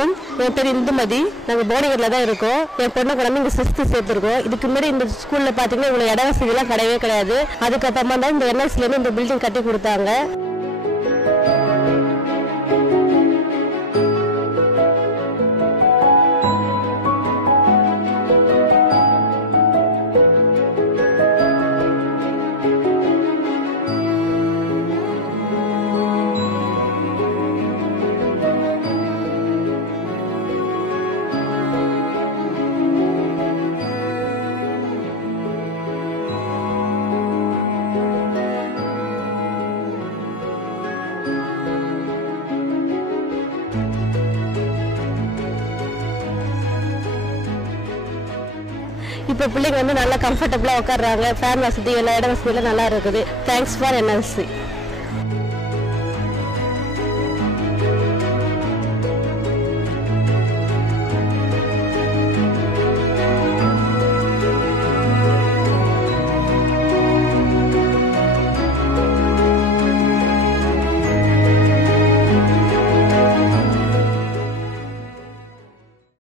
வணக்கம், என் பேர் இந்துமதி. நாங்கள் போர்டிங்கில் தான் இருக்கோம். என் பொண்ணை குழந்தை இங்கே 6th சேர்த்துருக்கோம். இதுக்கு முன்னாடி இந்த ஸ்கூலில் பார்த்தீங்கன்னா இவ்வளோ இட வசதிலாம் கிடையவே கிடையாது. அதுக்கப்புறமா தான் இந்த என்எஸ்சிலேருந்து இந்த பில்டிங் கட்டி கொடுத்தாங்க. இப்போ பிள்ளைங்க வந்து நல்லா கம்ஃபர்டபுளாக உட்காடுறாங்க. ஃபேன் வசதி, எல்லா இட வசதியெல்லாம் நல்லா இருக்குது. Thanks for NLC.